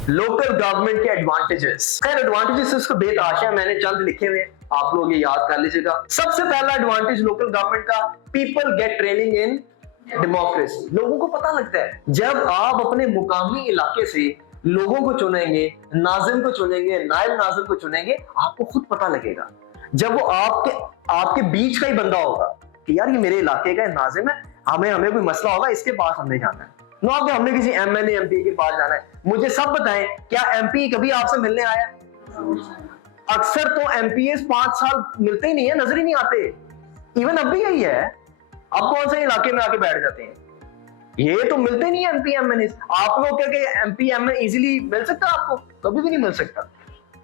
Local government के advantages. खैर advantages उसको बेतहाशा मैंने चंद लिखे हुए, आप लोग ये याद कर लीजिएगा। सबसे पहला एडवांटेज लोकल गवर्नमेंट का, people get training in democracy. लोगों को पता लगता है, जब आप अपने मुकामी इलाके से लोगों को चुनेंगे, नाजिम को चुनेंगे, नायब नाजिम को चुनेंगे, आपको खुद पता लगेगा। जब वो आपके बीच का ही बंदा होगा कि यार ये मेरे इलाके का नाजिम है, हमें कोई मसला होगा, इसके पास हमने जाना है, ना कि हमने किसी एमएलए एमपी के पास जाना है। मुझे सब बताएं, क्या एमपी कभी आपसे मिलने आया? अक्सर तो एमपीएस 5 साल मिलते ही नहीं है, नजर ही नहीं आते। इवन अब भी यही है, अब कौन से इलाके में आके बैठ जाते हैं, ये तो मिलते नहीं है एमपी एमएलए। आप लोग क्या एमपी एमएलए इजीली मिल सकता है? आपको कभी भी नहीं मिल सकता।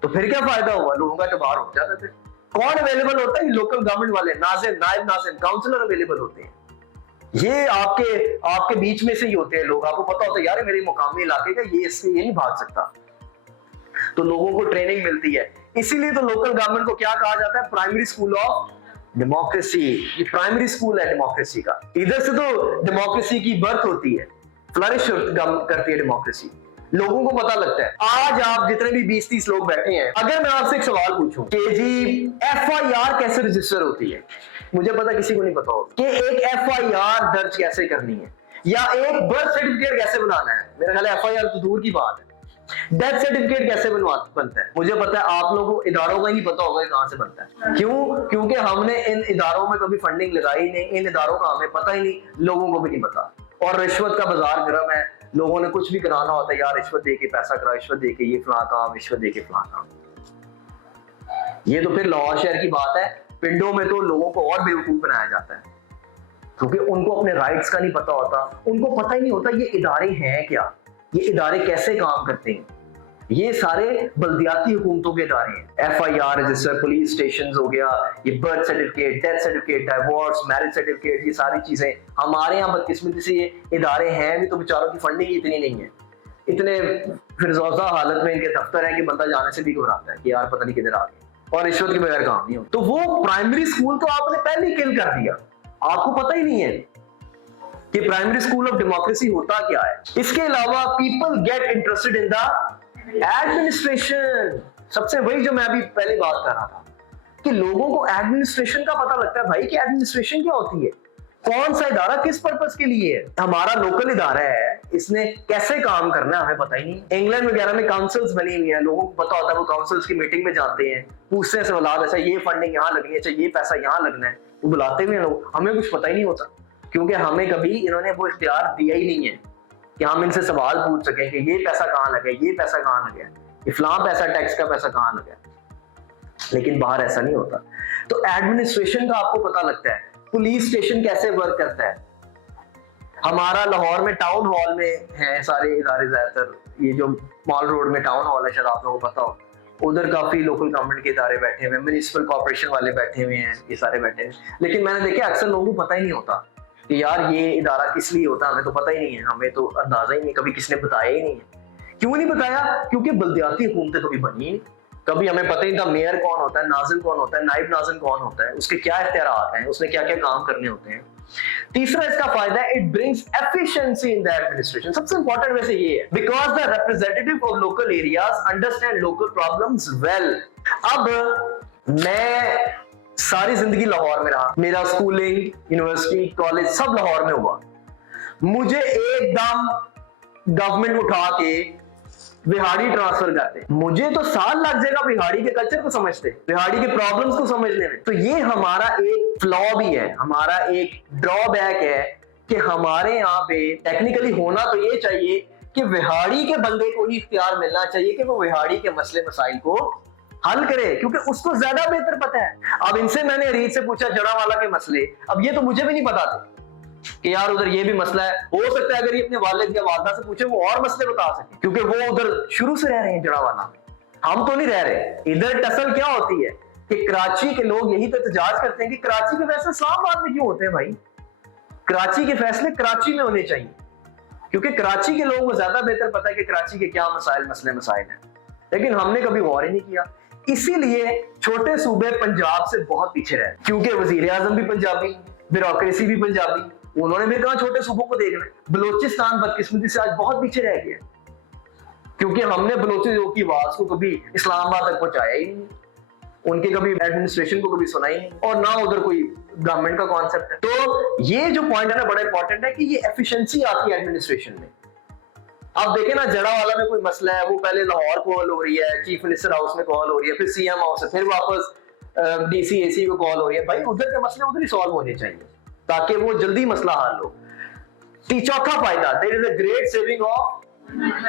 तो फिर क्या फायदा हुआ, लोगों का तो बाहर हो जाता। फिर कौन अवेलेबल होता है? लोकल गवर्नमेंट वाले, नाजिम, नायब नाजिम, काउंसलर अवेलेबल होते हैं। ये आपके बीच में से ही होते हैं लोग। आपको पता होता है यार मेरे मुकामी इलाके का ये, इससे ये नहीं भाग सकता। तो लोगों को ट्रेनिंग मिलती है। इसीलिए तो लोकल गवर्नमेंट को क्या कहा जाता है? Primary school of democracy. ये प्राइमरी स्कूल है डेमोक्रेसी का। इधर से तो डेमोक्रेसी की बर्थ होती है, फ्लरिश करती है डेमोक्रेसी। लोगों को पता लगता है। आज आप जितने भी 20-30 लोग बैठे हैं, अगर मैं आपसे एक सवाल पूछूं कि जी एफआईआर कैसे रजिस्टर होती है, मुझे पता किसी को नहीं पता होगा कि एक एफआईआर दर्ज कैसे करनी है, या एक बर्थ सर्टिफिकेट कैसे बनाना है। मेरा ख्याल है एफआईआर तो दूर की बात है, डेथ सर्टिफिकेट कैसे बनता है मुझे पता है। आप लोगों को इदारों का ही नहीं पता होगा कहां से बनता है। क्यों? क्योंकि हमने इन इदारों में कभी फंडिंग लगाई नहीं, इन इदारों का हमें पता ही नहीं, लोगों को भी नहीं पता। और रिश्वत का बाजार गर्म है, लोगों ने कुछ भी कराना होता है, यार रिश्वत दे के पैसा करा, रिश्वत दे के ये फलां काम, रिश्वत दे के फलां काम। ये तो फिर लाहौर शहर की बात है। पिंडों में तो लोगों को और बेवकूफ बनाया जाता है, क्योंकि उनको अपने राइट्स का नहीं पता होता। उनको पता ही नहीं होता ये इदारे हैं क्या, ये इदारे कैसे काम करते हैं। ये सारे बल्दियाती हुकूमतों के इदारे हैं। एफआईआर रजिस्टर, पुलिस स्टेशन हो गया, ये birth certificate, death certificate, divorce, marriage certificate, ये सारी चीजें हमारे यहाँ बदकिस्मती से ये इदारे हैं भी तो बेचारों की फंडिंग इतनी नहीं है। इतने फिरजौजा हालत में इनके दफ्तर है कि बंदा जाने से भी घबराता है कि यार पता नहीं किधर आ गए, और रिश्वत के बगैर काम नहीं हो। तो वो प्राइमरी स्कूल तो आपने पहले ही किल कर दिया, आपको पता ही नहीं है कि प्राइमरी स्कूल ऑफ डेमोक्रेसी होता क्या है। इसके अलावा people get interested in the administration. सबसे वही जो मैं अभी पहले बात कर रहा था कि लोगों को एडमिनिस्ट्रेशन का पता लगता है भाई कि एडमिनिस्ट्रेशन क्या होती है, कौन सा इदारा किस पर्पस के लिए है। हमारा लोकल इदारा है, इसने कैसे काम करना है हमें पता ही नहीं। इंग्लैंड वगैरह में काउंसिल्स बनी हुई है, लोगों को पता होता है, वो काउंसिल्स की मीटिंग में जाते हैं, पूछते हैं सवाल, अच्छा ये फंडिंग यहाँ लगनी है, अच्छा ये पैसा यहाँ लगना है, वो बुलाते हुए लोग, हमें कुछ पता ही नहीं होता, क्योंकि हमें कभी इन्होंने वो इख्तियार दिया ही नहीं है कि हम इनसे सवाल पूछ सकें कि ये पैसा कहाँ लगे, ये पैसा कहाँ लगे, ये फलां पैसा, टैक्स का पैसा कहाँ लगे। लेकिन बाहर ऐसा नहीं होता। तो एडमिनिस्ट्रेशन का आपको पता लगता है, पुलिस स्टेशन कैसे वर्क करता है। हमारा लाहौर में टाउन हॉल में है सारे इदारे, ज्यादातर ये जो मॉल रोड में टाउन हॉल है, शायद आप लोगों को पता हो, उधर काफी लोकल गवर्नमेंट के इदारे बैठे हुए हैं, म्युनिसिपल कॉर्पोरेशन वाले बैठे हुए हैं, ये सारे बैठे हैं। लेकिन मैंने देखा अक्सर लोगों को पता ही नहीं होता कि यार ये इदारा किस लिए होता है, हमें तो पता ही नहीं है, हमें तो अंदाजा ही नहीं, कभी किसने बताया ही नहीं है। क्यों नहीं बताया? क्योंकि बल्दियाती हुकूमतें कभी बनी नहीं, कभी हमें पता ही नहीं था मेयर कौन होता है, नाजिम कौन होता है, नाइब नाजिम कौन होता है, उसके क्या इख्तियारात हैं, उसने क्या क्या काम करने होते हैं। तीसरा इसका फायदा है, it brings efficiency in the administration. सबसे इंपॉर्टेंट वैसे ये है, because the representative of local areas understand local problems well. अब मैं सारी जिंदगी लाहौर में रहा, मेरा स्कूलिंग, यूनिवर्सिटी, कॉलेज सब लाहौर में हुआ। मुझे एकदम गवर्नमेंट उठा के बिहाड़ी ट्रांसफर करते, मुझे तो साल लग जाएगा बिहाड़ी के कल्चर को समझते, बिहाड़ी के प्रॉब्लम्स को समझने में। तो ये हमारा एक फ्लॉ भी है, हमारा एक ड्रॉबैक है कि हमारे यहाँ पे टेक्निकली होना तो ये चाहिए कि बिहाड़ी के बंदे को ही इख्तियार मिलना चाहिए कि वो बिहाड़ी के मसले मसाइल को हल करे, क्योंकि उसको ज्यादा बेहतर पता है। अब इनसे मैंने रीत से पूछा जड़ावाला के मसले, अब ये तो मुझे भी नहीं पता थे कि यार उधर ये भी मसला है। हो सकता है अगर ये अपने वालिद या वालदा से पूछे वो और मसले बता सके, क्योंकि वो उधर शुरू से रह रहे हैं जड़ावाला में, हम तो नहीं रह रहे। इधर टसल क्या होती है कि कराची के लोग यही तो एहतजाज करते हैं कि कराची के फैसले इस्लामाबाद में क्यों होते हैं भाई, कराची के फैसले कराची में होने चाहिए, क्योंकि कराची के लोगों को ज्यादा बेहतर पता है कि कराची के क्या मसले मसाइल हैं। लेकिन हमने कभी गौर ही नहीं किया। इसीलिए छोटे सूबे पंजाब से बहुत पीछे रहे, क्योंकि वजीर आजम भी पंजाबी, ब्यूरोक्रेसी भी पंजाबी, उन्होंने भी कहा छोटे सूबों को देखना है। बलोचिस्तान बदकिस्मती से आज बहुत पीछे रह गया। क्योंकि हमने बलोचियों की आवाज को कभी इस्लामाबाद तक पहुंचाया ही नहीं, उनके कभी एडमिनिस्ट्रेशन को कभी सुना ही नहीं, और ना उधर कोई गवर्नमेंट का कॉन्सेप्ट है। तो ये जो पॉइंट है ना बड़ा इंपॉर्टेंट है कि ये एफिशिएंसी आती है एडमिनिस्ट्रेशन में। आप देखें ना, जड़ावाला में कोई मसला है, वो पहले लाहौर कॉल हो रही है, चीफ मिनिस्टर हाउस में कॉल हो रही है, फिर सीएम हाउस है, फिर वापस डीसी एसी को कॉल हो रही है। भाई उधर के मसले उधर ही सॉल्व होने चाहिए ताकि वो जल्दी मसला हल हो। चौथा फायदा, there is a great saving of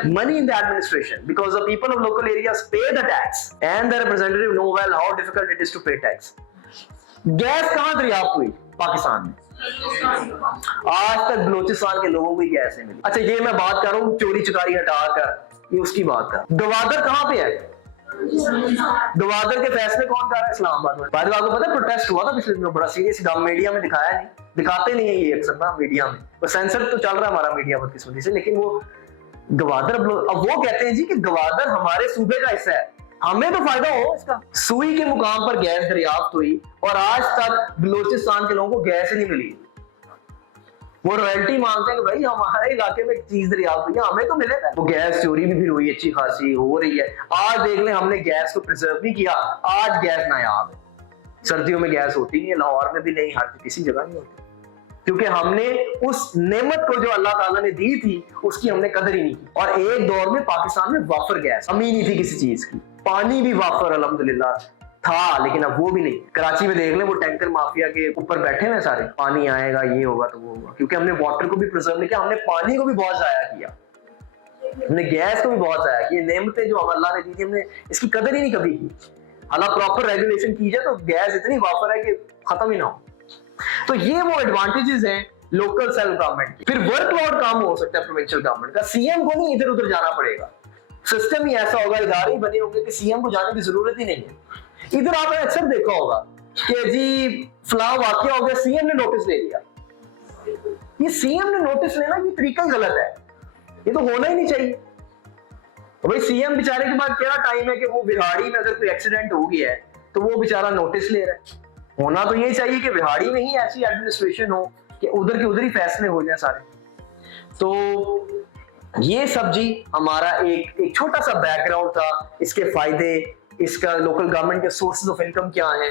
money in the administration because the people of local areas pay the tax and the representative know well how difficult it is to pay tax. Gas कहां दरियाफ्त हुई? पाकिस्तान में। आज तक बलोचिस्तान के लोगों को ही gas नहीं मिली। अच्छा, ये मैं बात कर रहा हूँ चोरी चकारी हटाकर, ये उसकी बात कर। गवादर कहां पे है? गवादर के फैसले कौन कर रहा है? इस्लामाबाद में। बाद आपको पता है प्रोटेस्ट हुआ था पिछले दिनों, बड़ा सीरियस, मीडिया में दिखाया नहीं, दिखाते नहीं है ये अक्सर ना मीडिया में, वो सेंसर तो चल रहा है हमारा मीडिया बदकिस्मती से, लेकिन वो गवादर, अब वो कहते हैं जी कि गवादर हमारे सूबे का हिस्सा है, हमें तो फायदा हो इसका। सुई के मुकाम पर गैस दरियाफ्त हुई और आज तक बलोचिस्तान के लोगों को गैस ही नहीं मिली। वो रॉयल्टी मांगते हैं कि भाई हमारे इलाके में एक चीज दरियाफ्त हुई है, हमें तो मिलेगा। वो गैस चोरी भी फिर हुई, अच्छी खासी हो रही है। आज देख लें, हमने गैस को प्रिजर्व नहीं किया, आज गैस नायाब है। सर्दियों में गैस होती नहीं है, लाहौर में भी नहीं, हर किसी जगह नहीं होती, क्योंकि हमने उस नेमत को जो अल्लाह ताला ने दी थी उसकी हमने कदर ही नहीं की। और एक दौर में पाकिस्तान में वाफर गैस, कमी नहीं थी किसी चीज की, पानी भी वाफर अल्हम्दुलिल्लाह था, लेकिन अब वो भी नहीं। कराची में देख लें, वो टैंकर माफिया के ऊपर बैठे हैं सारे, पानी आएगा, ये होगा तो वो होगा, क्योंकि हमने वाटर को भी प्रिजर्व नहीं किया, हमने पानी को भी बहुत जाया किया, हमने गैस को भी बहुत जाया किया। नेमतें जो अल्लाह ने दी थी, हमने इसकी कदर ही नहीं कभी की। हालांकि प्रॉपर रेगुलेशन की जाए तो गैस इतनी वाफर है कि खत्म ही ना हो। तो ये वो एडवांटेजेस हैं लोकल सेल्फ गवर्नमेंट। फिर वर्कलोड कम हो सकता है प्रोविंशियल गवर्नमेंट का, सीएम को नहीं इधर उधर जाना पड़ेगा, सिस्टम ही ऐसा होगा, इदारे ही बने होंगे कि सीएम को जाने की जरूरत ही नहीं है। इधर आपने अक्सर देखा होगा कि जी फलां वाकया हो गया, सीएम ने नोटिस ले लिया। ये सीएम ने नोटिस लेना, ये तरीका ही गलत है, ये तो होना ही नहीं चाहिए। तो भाई सीएम बेचारे के पास क्या टाइम है कि वो बिहाड़ी में अगर कोई एक्सीडेंट हो गया है तो वो बेचारा नोटिस ले रहा है। होना तो ये चाहिए कि बिहाड़ी में ही ऐसी एडमिनिस्ट्रेशन हो कि उधर के उधर ही फैसले हो जाए सारे। तो ये सब जी हमारा एक छोटा सा बैकग्राउंड था, इसके फायदे, इसका लोकल गवर्नमेंट के सोर्सेज ऑफ इनकम क्या हैं।